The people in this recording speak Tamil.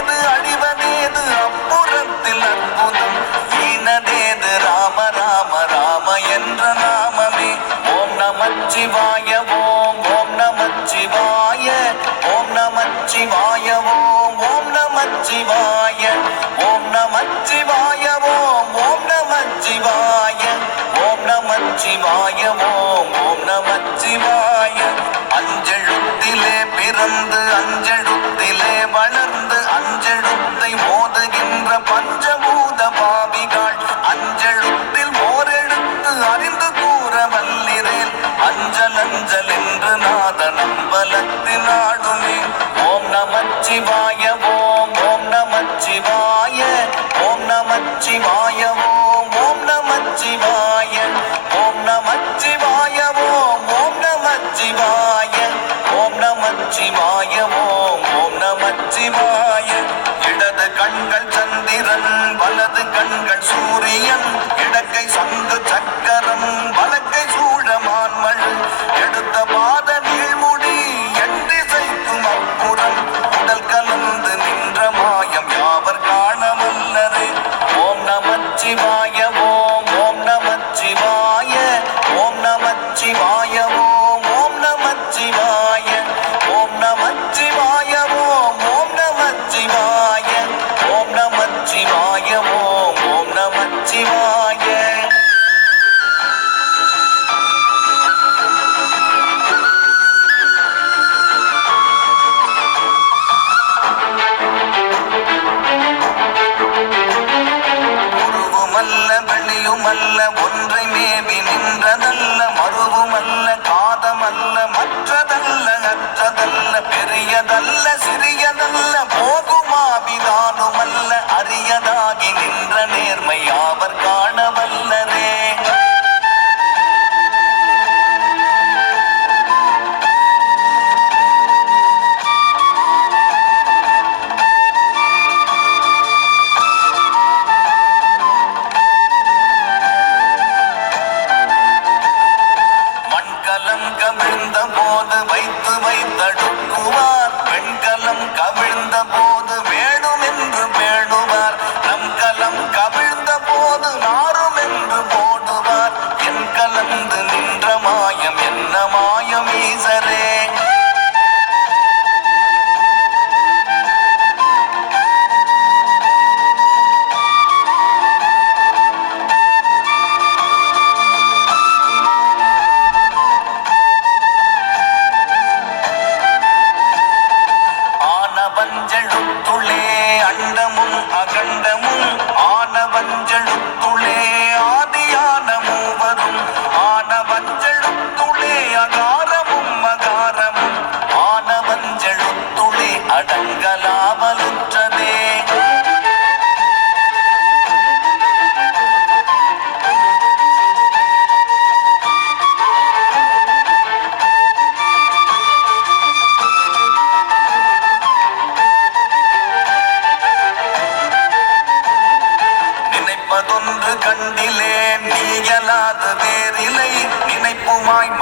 ஏது அழிவதேது அப்புறத்தில் அற்புதம். வீணதேது ராம ராம ராம என்ற நாமமே. ஓம் நமச்சிவாய ஓம் ஓம் நமச்சிவாய. ஓம் நமச்சிவாய ஓம் ஓம் நமச்சிவாய. ஓம் நமச்சிவாய ஓம் ஓம் நமச்சிவாய. ஓம் நமச்சிவாய ஓம் ஓம் அஞ்செழுத்திலே பிறந்து அஞ்செழு 永遠の ஒளியுமல்ல ஒன்றை மேவி நின்றதல்ல மறுவுமல்ல காதமல்ல மற்றதல்ல அற்றதல்ல பெரியதல்ல சிறியதல்ல போகும் வறுமை தடுக்குமா காணலாமலுற்றதே நினைப்பதொன்று கண்டிலே நீ வேறில்லை நினைப்புமாய்